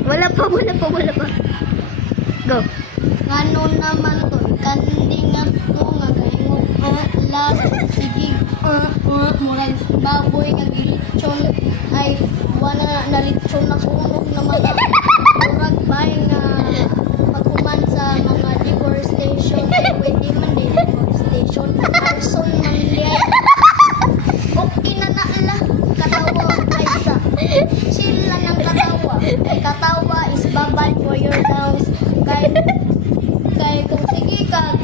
Wala pa. Go. Ngano naman to, kanding nga to nga kaingog las sige murag baboy nga gilitsyon ay wala na litsyon na kunog na mga murag bay nga paghuman sa mga deforestation ay pwede man din deforestation arson man diay okay na naala katawa ay sa chill lang ang katawa is babad for your downs kay kung sige ka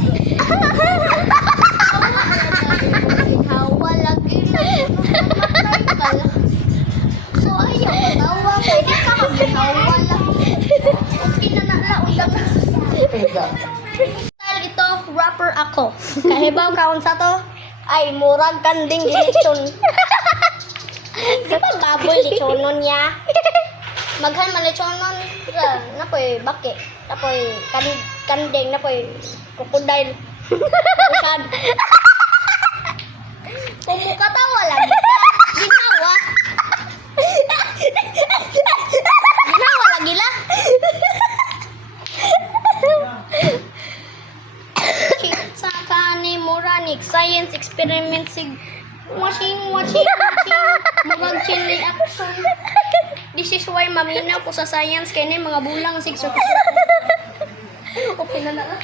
hawa lagi na so ayaw katawa kay di ka hawa lagi okay na naala style ito rapper ako kahibaw kaon sa to ay murag kanding lechon di ba baboy lechonon niya maghan man lechonon napoy baki napoy kanding napoy krokodil usad pumukatawa lagi ginawa lagi la sa kani moranic science experiment sig washing murag chain reaction. This is why maminaw ko sa science kay ni mga bulang sig okay na.